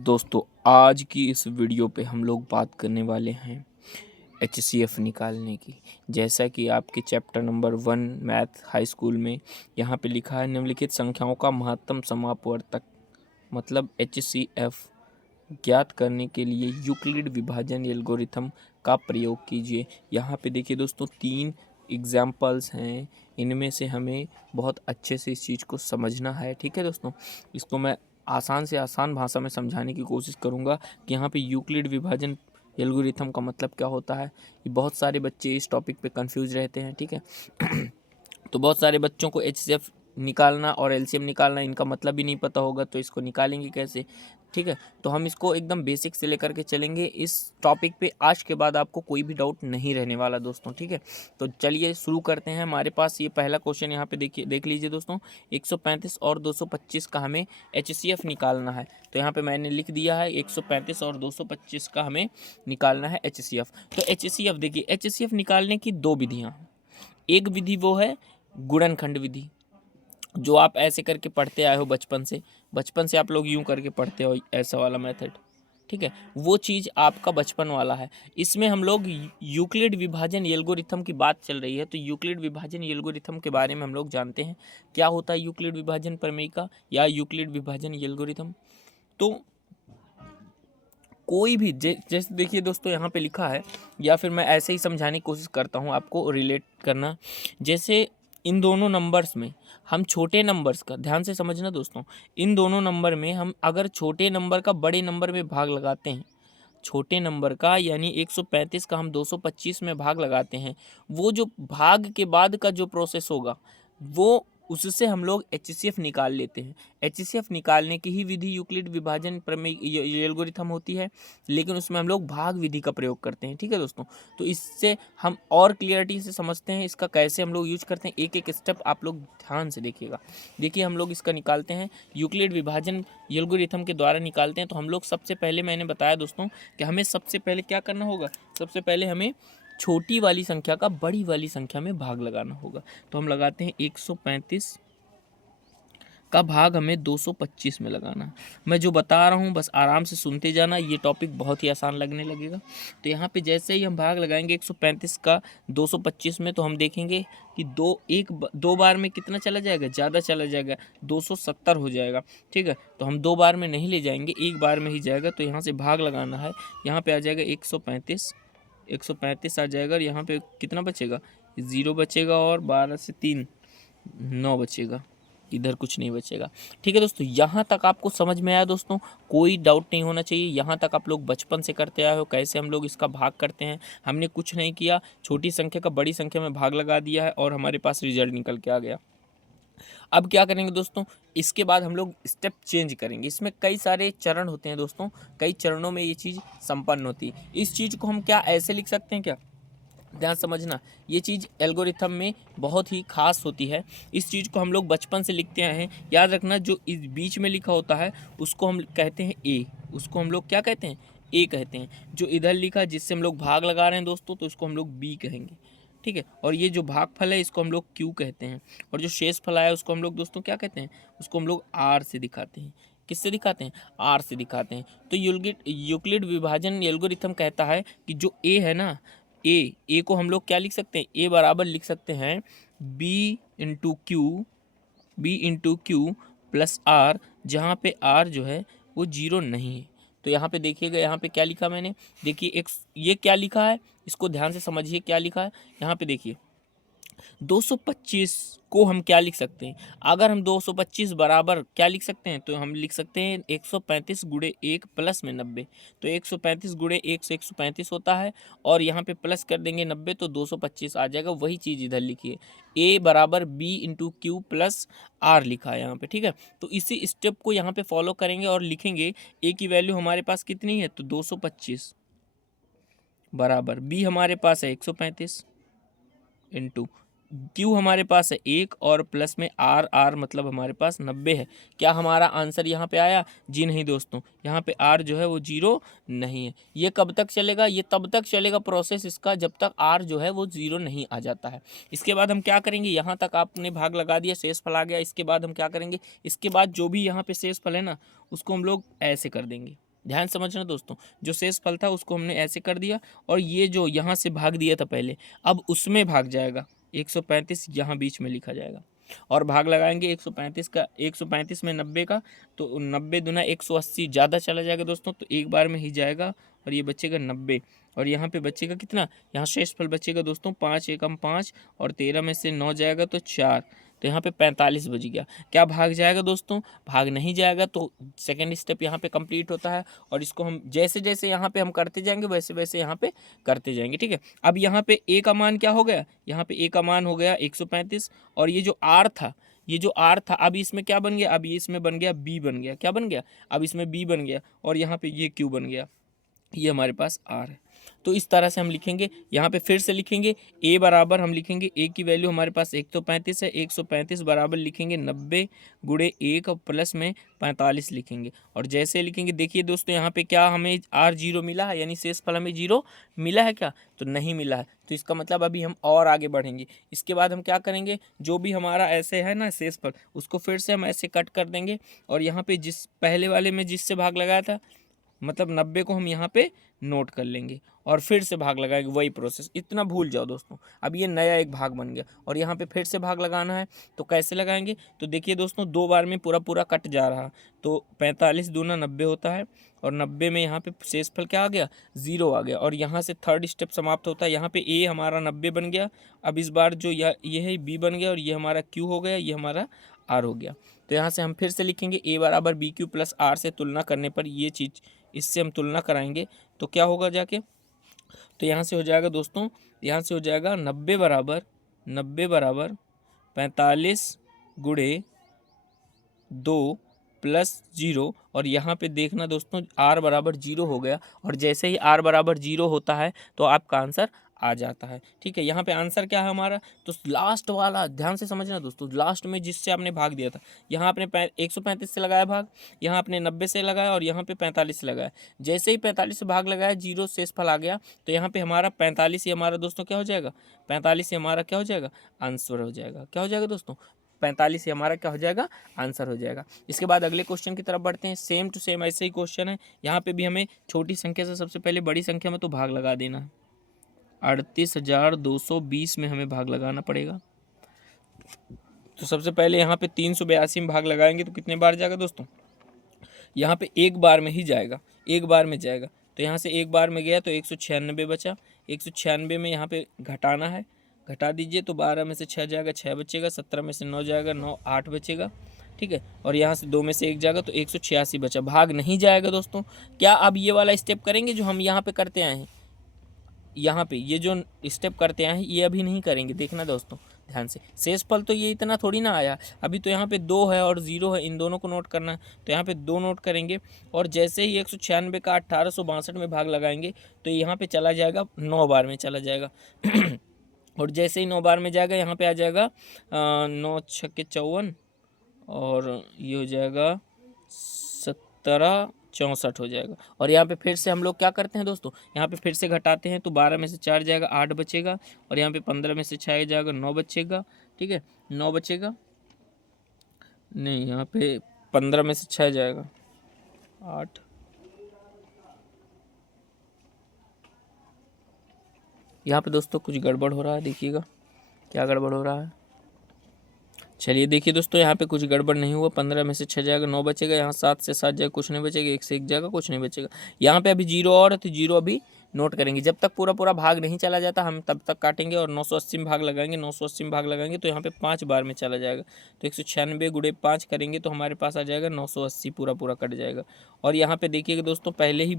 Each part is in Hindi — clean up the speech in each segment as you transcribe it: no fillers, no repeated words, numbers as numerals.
दोस्तों, आज की इस वीडियो पे हम लोग बात करने वाले हैं HCF निकालने की। जैसा कि आपके chapter number 1 math high school में यहाँ पे लिखा है, निम्नलिखित संख्याओं का महत्तम समापवर्तक मतलब HCF ज्ञात करने के लिए यूक्लिड विभाजन एल्गोरिथम का प्रयोग कीजिए। यहाँ पे देखिए दोस्तों, 3 एग्जाम्पल्स हैं। इनमें से हमें बहुत अच्छे से इस चीज़ को समझना है। ठीक है दोस्तों, इसको मैं आसान से आसान भाषा में समझाने की कोशिश करूँगा कि यहाँ पे यूक्लिड विभाजन एल्गोरिथम का मतलब क्या होता है। ये बहुत सारे बच्चे इस टॉपिक पे कंफ्यूज रहते हैं। ठीक है तो बहुत सारे बच्चों को HCF निकालना और LCM निकालना इनका मतलब भी नहीं पता होगा, तो इसको निकालेंगे कैसे। ठीक है, तो हम इसको एकदम बेसिक से लेकर के चलेंगे इस टॉपिक पे। आज के बाद आपको कोई भी डाउट नहीं रहने वाला दोस्तों। ठीक है, तो चलिए शुरू करते हैं। हमारे पास ये पहला क्वेश्चन यहाँ पे देखिए, देख लीजिए दोस्तों। 135 और 225 का हमें HCF निकालना है। तो यहाँ पे मैंने लिख दिया है 135 और 225 का हमें निकालना है HCF। तो HCF देखिए, HCF निकालने की 2 विधियाँ। एक विधि वो है गुणनखंड विधि, जो आप ऐसे करके पढ़ते आए हो बचपन से आप लोग यूं करके पढ़ते हो, ऐसा वाला मेथड। ठीक है, वो चीज़ आपका बचपन वाला है। इसमें हम लोग यूक्लिड विभाजन एल्गोरिथम की बात चल रही है, तो यूक्लिड विभाजन एल्गोरिथम के बारे में हम लोग जानते हैं क्या होता है यूक्लिड विभाजन प्रमेय का या यूक्लिड विभाजन एल्गोरिथम। तो कोई भी जैसे देखिए दोस्तों, यहाँ पे लिखा है, या फिर मैं ऐसे ही समझाने की कोशिश करता हूँ आपको रिलेट करना। जैसे इन दोनों नंबर्स में हम छोटे नंबर्स का ध्यान से समझना दोस्तों, इन दोनों नंबर में हम अगर छोटे नंबर का बड़े नंबर में भाग लगाते हैं, छोटे नंबर का यानी 135 का हम 225 में भाग लगाते हैं, वो जो भाग के बाद का जो प्रोसेस होगा वो उससे हम लोग HCF निकाल लेते हैं। HCF निकालने की ही विधि यूक्लिड विभाजन प्रमेय एल्गोरिथम होती है, लेकिन उसमें हम लोग भाग विधि का प्रयोग करते हैं। ठीक है दोस्तों, तो इससे हम और क्लियरिटी से समझते हैं इसका कैसे हम लोग यूज करते हैं। एक एक स्टेप आप लोग ध्यान से देखिएगा। देखिए, हम लोग इसका निकालते हैं यूक्लिड विभाजन एल्गोरिथम के द्वारा निकालते हैं। तो हम लोग सबसे पहले, मैंने बताया दोस्तों कि हमें सबसे पहले क्या करना होगा, सबसे पहले हमें छोटी वाली संख्या का बड़ी वाली संख्या में भाग लगाना होगा। तो हम लगाते हैं 135 का भाग हमें 225 में लगाना है। मैं जो बता रहा हूँ बस आराम से सुनते जाना, ये टॉपिक बहुत ही आसान लगने लगेगा। तो यहाँ पे जैसे ही हम भाग लगाएंगे 135 का 225 में, तो हम देखेंगे कि दो बार में कितना चला जाएगा, ज़्यादा चला जाएगा, 270 हो जाएगा। ठीक है, तो हम 2 बार में नहीं ले जाएंगे, एक बार में ही जाएगा। तो यहाँ से भाग लगाना है, यहाँ पे आ जाएगा 135 आ जाएगा, और यहाँ पे कितना बचेगा, 0 बचेगा, और 12 से 3 9 बचेगा, इधर कुछ नहीं बचेगा। ठीक है दोस्तों, यहाँ तक आपको समझ में आया दोस्तों, कोई डाउट नहीं होना चाहिए। यहाँ तक आप लोग बचपन से करते आए हो कैसे हम लोग इसका भाग करते हैं। हमने कुछ नहीं किया, छोटी संख्या का बड़ी संख्या में भाग लगा दिया है और हमारे पास रिजल्ट निकल के आ गया। अब क्या करेंगे दोस्तों, इसके बाद हम लोग स्टेप चेंज करेंगे। इसमें कई सारे चरण होते हैं दोस्तों, कई चरणों में ये चीज़ संपन्न होती है। इस चीज़ को हम क्या ऐसे लिख सकते हैं क्या, ध्यान समझना, ये चीज़ एल्गोरिथम में बहुत ही खास होती है। इस चीज़ को हम लोग बचपन से लिखते आए हैं। याद रखना, जो इस बीच में लिखा होता है उसको हम कहते हैं ए, उसको हम लोग क्या कहते हैं, ए कहते हैं। जो इधर लिखा है जिससे हम लोग भाग लगा रहे हैं दोस्तों, तो इसको हम लोग बी कहेंगे। ठीक है, और ये जो भागफल है इसको हम लोग क्यू कहते हैं, और जो शेष फल आया उसको हम लोग दोस्तों क्या कहते हैं, उसको हम लोग आर से दिखाते हैं। किससे दिखाते हैं, आर से दिखाते हैं। तो यूक्लिड विभाजन एल्गोरिथम कहता है कि जो ए है ना, ए को हम लोग क्या लिख सकते हैं, ए बराबर लिख सकते हैं B into Q plus R, जहाँ पे आर जो है वो 0 नहीं है। तो यहाँ पे देखिएगा, यहाँ पे क्या लिखा मैंने, देखिए एक ये क्या लिखा है, इसको ध्यान से समझिए क्या लिखा है। यहाँ पे देखिए 225 को हम क्या लिख सकते हैं, अगर हम 225 बराबर क्या लिख सकते हैं, तो हम लिख सकते हैं 135 गुणे 1 प्लस में 90। तो 135 गुणे 1 से 135 होता है, और यहाँ पे प्लस कर देंगे 90 तो 225 आ जाएगा। वही चीज़ इधर लिखिए, ए बराबर B into Q plus R लिखा है यहाँ पे। ठीक है, तो इसी स्टेप को यहाँ पे फॉलो करेंगे और लिखेंगे ए की वैल्यू हमारे पास कितनी है, तो 225 बराबर बी हमारे पास है 135 इंटू क्यू हमारे पास है 1, और प्लस में आर मतलब हमारे पास 90 है। क्या हमारा आंसर यहाँ पे आया, जी नहीं दोस्तों, यहाँ पे आर जो है वो 0 नहीं है। ये कब तक चलेगा, ये तब तक चलेगा प्रोसेस इसका जब तक आर जो है वो 0 नहीं आ जाता है। इसके बाद हम क्या करेंगे, यहाँ तक आपने भाग लगा दिया, शेष फल आ गया। इसके बाद हम क्या करेंगे, इसके बाद जो भी यहाँ पे शेष फल है ना, उसको हम लोग ऐसे कर देंगे, ध्यान समझना दोस्तों, जो शेष फल था उसको हमने ऐसे कर दिया और ये जो यहाँ से भाग दिया था पहले, अब उसमें भाग जाएगा 135, यहाँ बीच में लिखा जाएगा और भाग लगाएंगे 135 का, 135 में 90 का, तो 90 दूना 180 ज़्यादा चला जाएगा दोस्तों, तो एक बार में ही जाएगा और ये बचेगा 90 और यहाँ पे बचेगा कितना, यहाँ शेष फल बचेगा दोस्तों 5 एकम 5 और 13 में से 9 जाएगा तो 4, तो यहाँ पे 45 बच गया। क्या भाग जाएगा दोस्तों, भाग नहीं जाएगा, तो सेकेंड स्टेप यहाँ पे कंप्लीट होता है और इसको हम जैसे जैसे यहाँ पे हम करते जाएंगे वैसे वैसे यहाँ पे करते जाएंगे। ठीक है, अब यहाँ पे ए का मान क्या हो गया, यहाँ पे ए का मान हो गया 135 और ये जो आर था, ये जो आर था अब इसमें क्या बन गया, अब ये इसमें बन गया बी बन गया, क्या बन गया, अब इसमें बी बन गया और यहाँ पे ये क्यू बन गया, ये हमारे पास आर है। तो इस तरह से हम लिखेंगे, यहाँ पे फिर से लिखेंगे ए बराबर, हम लिखेंगे ए की वैल्यू हमारे पास 135 है, 135 बराबर लिखेंगे 90 गुणे 1 और प्लस में 45 लिखेंगे और जैसे लिखेंगे देखिए दोस्तों यहाँ पे क्या हमें आर 0 मिला है, यानी शेष फल हमें 0 मिला है क्या, तो नहीं मिला है, तो इसका मतलब अभी हम और आगे बढ़ेंगे। इसके बाद हम क्या करेंगे, जो भी हमारा ऐसे है ना शेष फल, उसको फिर से हम ऐसे कट कर देंगे और यहाँ पे जिस पहले वाले में जिससे भाग लगाया था, मतलब 90 को हम यहाँ पे नोट कर लेंगे और फिर से भाग लगाएंगे, वही प्रोसेस, इतना भूल जाओ दोस्तों। अब ये नया एक भाग बन गया और यहाँ पे फिर से भाग लगाना है, तो कैसे लगाएंगे, तो देखिए दोस्तों 2 बार में पूरा पूरा कट जा रहा, तो 45 दूना 90 होता है और 90 में यहाँ पे शेषफल क्या आ गया, 0 आ गया और यहाँ से थर्ड स्टेप समाप्त होता है। यहाँ पे ए हमारा 90 बन गया, अब इस बार जो ये है बी बन गया और ये हमारा क्यू हो गया, ये हमारा आर हो गया। तो यहाँ से हम फिर से लिखेंगे ए बराबर बी क्यू प्लस आर से तुलना करने पर ये चीज़, इससे हम तुलना कराएंगे तो क्या होगा जाके, तो यहाँ से हो जाएगा दोस्तों, यहाँ से हो जाएगा 90 बराबर 45 गुणे 2 प्लस 0 और यहाँ पे देखना दोस्तों आर बराबर 0 हो गया और जैसे ही आर बराबर 0 होता है तो आपका आंसर आ जाता है। ठीक है, यहाँ पे आंसर क्या है हमारा, तो लास्ट वाला ध्यान से समझना दोस्तों, लास्ट में जिससे आपने भाग दिया था, यहाँ आपने 135 से लगाया भाग, यहाँ आपने 90 से लगाया और यहाँ पे 45 से लगाया, जैसे ही 45 से भाग लगाया 0 शेषफल आ गया, तो यहाँ पे हमारा 45 ही हमारा दोस्तों क्या हो जाएगा, 45 ही हमारा क्या हो जाएगा, आंसर हो जाएगा। क्या हो जाएगा दोस्तों, 45 ही हमारा क्या हो जाएगा, आंसर हो जाएगा। इसके बाद अगले क्वेश्चन की तरफ बढ़ते हैं, सेम टू सेम ऐसे ही क्वेश्चन है, यहाँ पे भी हमें छोटी संख्या से सबसे पहले बड़ी संख्या में तो भाग लगा देना है, 38,220 में हमें भाग लगाना पड़ेगा। तो सबसे पहले यहाँ पे 382 में भाग लगाएंगे तो कितने बार जाएगा दोस्तों, यहाँ पे एक बार में ही जाएगा, एक बार में जाएगा, तो यहाँ से एक बार में गया तो 196 बचा, 196 में यहाँ पे घटाना है, घटा दीजिए तो 12 में से 6 जाएगा, 6 बचेगा, 17 में से 9 जाएगा, 9 8 बचेगा। ठीक है, और यहाँ से 2 में से 1 जाएगा तो 186 बचा, भाग नहीं जाएगा दोस्तों। क्या अब ये वाला स्टेप करेंगे जो हम यहाँ पे करते आए हैं, यहाँ पे ये जो स्टेप करते आए हैं ये अभी नहीं करेंगे, देखना दोस्तों ध्यान से, शेषफल तो ये इतना थोड़ी ना आया, अभी तो यहाँ पे 2 है और 0 है, इन दोनों को नोट करना है, तो यहाँ पे 2 नोट करेंगे और जैसे ही 196 का 1862 में भाग लगाएंगे तो यहाँ पे चला जाएगा 9 बार में चला जाएगा और जैसे ही 9 बार में जाएगा यहाँ पे आ जाएगा 9 छक्के 54 और ये हो जाएगा 1764 हो जाएगा। और यहाँ पे फिर से हम लोग क्या करते हैं दोस्तों, यहाँ पे फिर से घटाते हैं तो 12 में से 4 जाएगा, 8 बचेगा और यहाँ पे 15 में से 6 जाएगा, 9 बचेगा। ठीक है, 9 बचेगा नहीं, यहाँ पे 15 में से 6 जाएगा, 8, यहाँ पे दोस्तों कुछ गड़बड़ हो रहा है, देखिएगा क्या गड़बड़ हो रहा है। चलिए देखिए दोस्तों, यहाँ पे कुछ गड़बड़ नहीं हुआ, 15 में से 6 जाएगा, 9 बचेगा, यहाँ 7 से 7 जाएगा, कुछ नहीं बचेगा, 1 से 1 जाएगा, कुछ नहीं बचेगा। यहाँ पे अभी 0 और है तो 0 अभी नोट करेंगे, जब तक पूरा पूरा भाग नहीं चला जाता हम तब तक काटेंगे और 980 में भाग लगाएंगे, 980 में भाग लगाएंगे तो यहाँ पे 5 बार में चला जाएगा, तो 196 गुणे 5 करेंगे तो हमारे पास आ जाएगा 980, पूरा पूरा कट जाएगा। और यहाँ पे देखिएगा दोस्तों पहले ही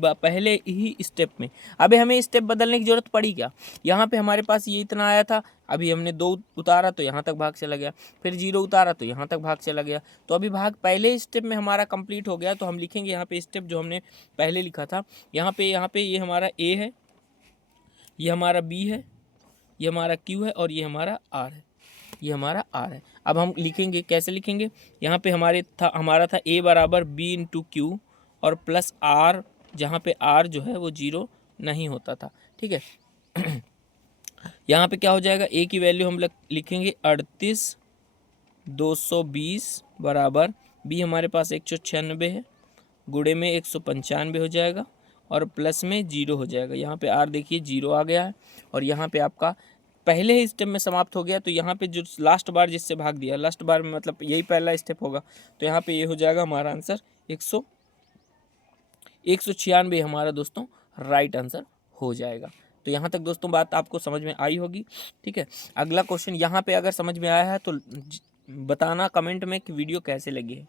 स्टेप में अभी हमें स्टेप बदलने की जरूरत पड़ी क्या, यहाँ पे हमारे पास ये इतना आया था, अभी हमने 2 उतारा तो यहाँ तक भाग चला गया, फिर 0 उतारा तो यहाँ तक भाग चला गया, तो अभी भाग पहले स्टेप में हमारा कंप्लीट हो गया। तो हम लिखेंगे यहाँ पे स्टेप जो हमने पहले लिखा था, यहाँ पे ये हमारा ए है, ये हमारा बी है, ये हमारा क्यू है और ये हमारा आर है, ये हमारा आर है। अब हम लिखेंगे, कैसे लिखेंगे, यहाँ पे हमारा था ए बराबर बी इंटू क्यू और प्लस आर, जहाँ पे आर जो है वो 0 नहीं होता था। ठीक है यहाँ पे क्या हो जाएगा, ए की वैल्यू हम लिखेंगे 38,220 बराबर, बी हमारे पास 196 है गुणे में 195 हो जाएगा और प्लस में 0 हो जाएगा। यहाँ पे आर देखिए 0 आ गया है और यहाँ पे आपका पहले ही स्टेप में समाप्त हो गया। तो यहाँ पे जो लास्ट बार जिससे भाग दिया, लास्ट बार में मतलब यही पहला स्टेप होगा। तो यहाँ पे ये हो जाएगा हमारा आंसर 196 हमारा दोस्तों राइट आंसर हो जाएगा। तो यहाँ तक दोस्तों बात आपको समझ में आई होगी। ठीक है, अगला क्वेश्चन यहाँ पे अगर समझ में आया है तो बताना कमेंट में कि वीडियो कैसे लगी है।